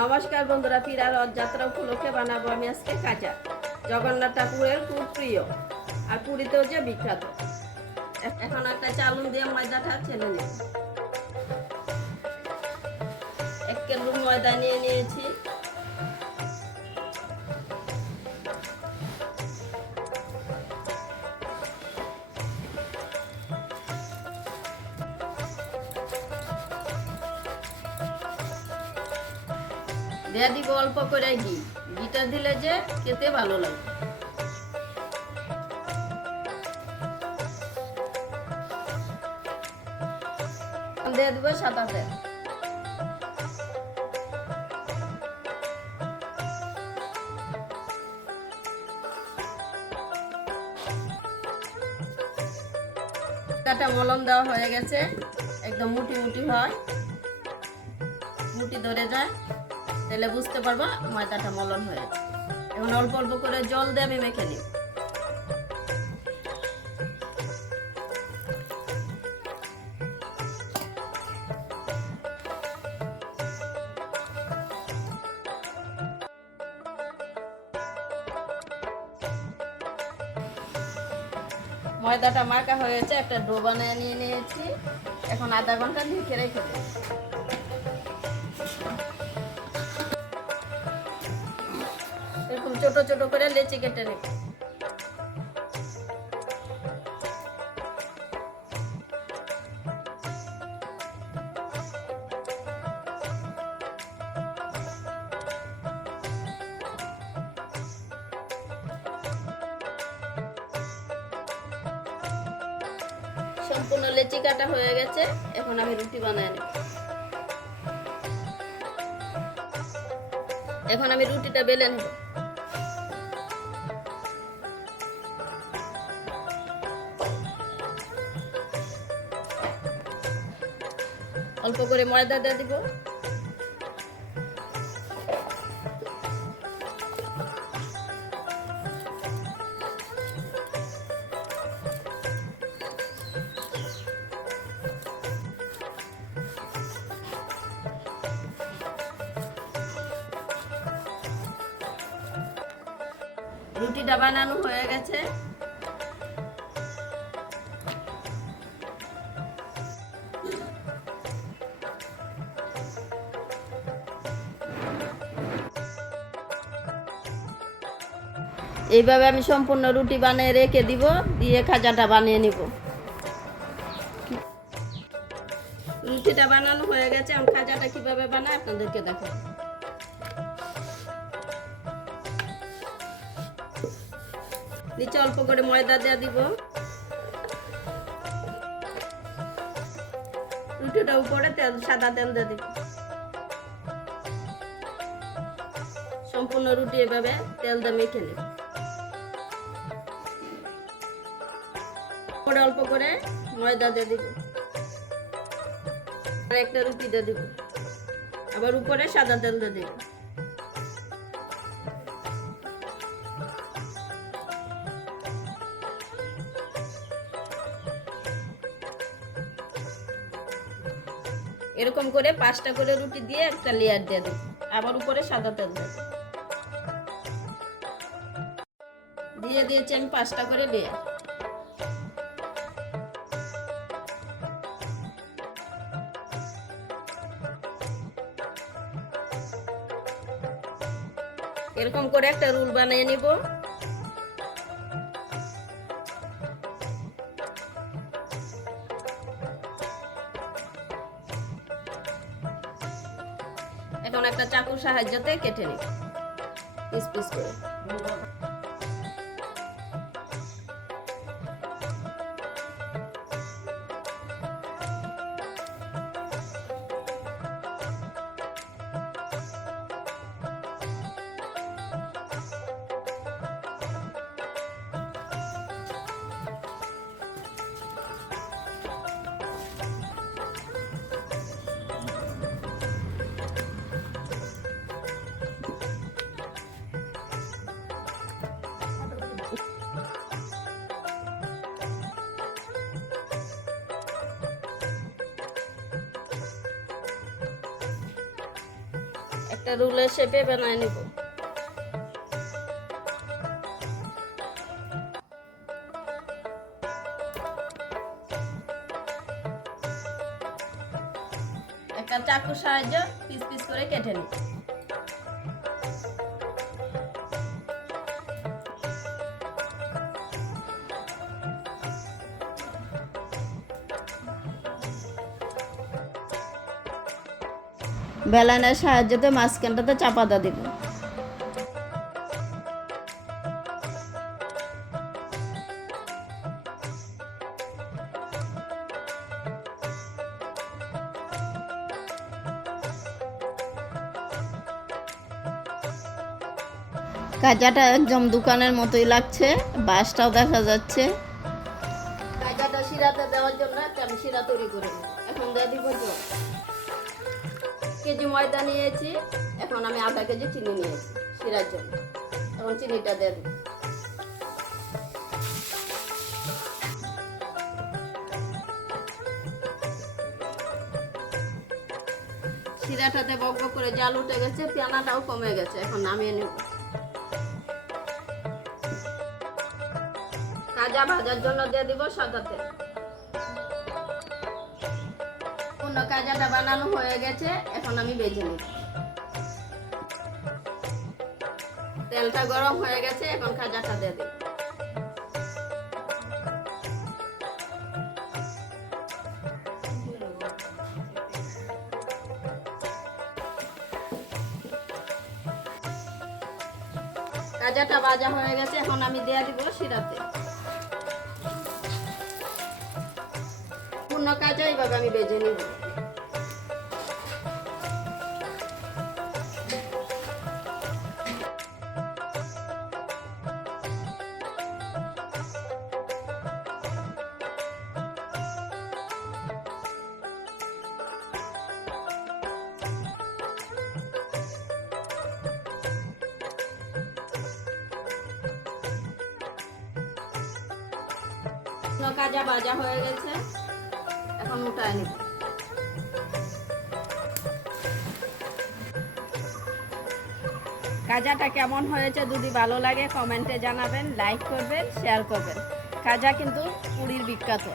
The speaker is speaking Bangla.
নমস্কার বন্ধুরা, ফিরা রথযাত্রা উপলক্ষে বানাবো আমি আজকে কাঁচা। জগন্নাথ ঠাকুরের খুব প্রিয় আর পুরীতেও যে বিখ্যাত। এখন একটা চালুন দিয়ে ময়দাটা ছেলে নেব। 1 কিলো ময়দা নিয়ে নিয়েছি। দিয়ে দিব অল্প করে ঘিটা দিলে যে খেতে ভালো লাগে। দিয়ে দিব সাদা তেল। একটা মলম দেওয়া হয়ে গেছে, একদম মুটি মুটি হয়, মুটি ধরে যায়, তাহলে বুঝতে পারবো ময়দাটা মলন হয়েছে। এখন অল্প অল্প করে জল দিয়ে আমি মেখে নিই। ময়দাটা মাখা হয়েছে, একটা ডো বানিয়ে নিয়ে নিয়েছি। এখন আধা ঘন্টা ঢেকে রেখে দেব। এরকম ছোট ছোট করে লেচি কেটে নেব। সম্পূর্ণ লেচি কাটা হয়ে গেছে, এখন আমি রুটি বানিয়ে নেব। এখন আমি রুটিটা বেলে নেব। অল্প করে ময়দা দিয়ে দিব। রুটিটা বানানো হয়ে গেছে। এইভাবে আমি সম্পূর্ণ রুটি বানিয়ে রেখে দিব, দিয়ে খাজাটা বানিয়ে নিব। রুটিটা বানানো হয়ে গেছে, আমি খাজাটা কিভাবে বানাই আপনাদেরকে দেখাবো। নিচে অল্প করে ময়দা দিয়ে দিব, রুটিটা উপরে সাদা তেল দিয়ে দিব। সম্পূর্ণ রুটি এভাবে তেল দিয়ে মেখে নেব। উপরে অল্প করে ময়দা দিয়ে দিব, আর একটা রুটি দিয়ে দিব, আবার উপরে সাদা তেল দিয়ে দিব। এরকম করে 5টা করে রুটি দিয়ে একটা লেয়ার দিয়ে দেব, আবার উপরে সাদা তেল দিয়ে দিয়েছি আমি 5টা করে লেয়ার। এরকম করে একটা রোল বানিয়ে নিব। এখন একটা চাকুর সাহায্যতে কেটে নিব পিস পিস করে। একটা রুলের শেপে বানায় নিব। একটা চাকুর সাহায্যে পিস পিস করে কেটে নিব। বেলনের সাহায্যে মাঝখানটাতে চাপা দিব। কাজাটা একদম দোকানের মতোই লাগছে, বাঁশটাও দেখা যাচ্ছে। কাজাটা শিরাতে দেওয়ার জন্য আমি শিরা তৈরি করে নেব। এখন দিয়ে দিব জল। কেজি ময়দা নিয়েছি, এখন আমি আধা কেজি চিনি নিয়েছি শিরার জন্য। এখন চিনিটা দিয়ে দিব। শিরাটাতে বক বক করে জাল উঠে গেছে, পেনাটাও কমে গেছে। এখন নামিয়ে নেব। কাজা ভাজার জন্য দিয়ে দিব সাদা তেল। পূর্ণ কাজাটা বানানো হয়ে গেছে, এখন আমি ভেজে নেব। তেলটা গরম হয়ে গেছে, এখন কাজাটা দিয়ে দেব। কাজাটা ভাজা হয়ে গেছে, এখন আমি দিয়ে দিব শিরাতে। পূর্ণ কাজা এইভাবে আমি ভেজে নিব। কাজা ভাজা হয়ে গেছে, এখন উঠায় নিব। কাজাটা কেমন হয়েছে যদি ভালো লাগে কমেন্টে জানাবেন, লাইক করবেন, শেয়ার করবেন। কাজা কিন্তু পুরীর বিখ্যাত।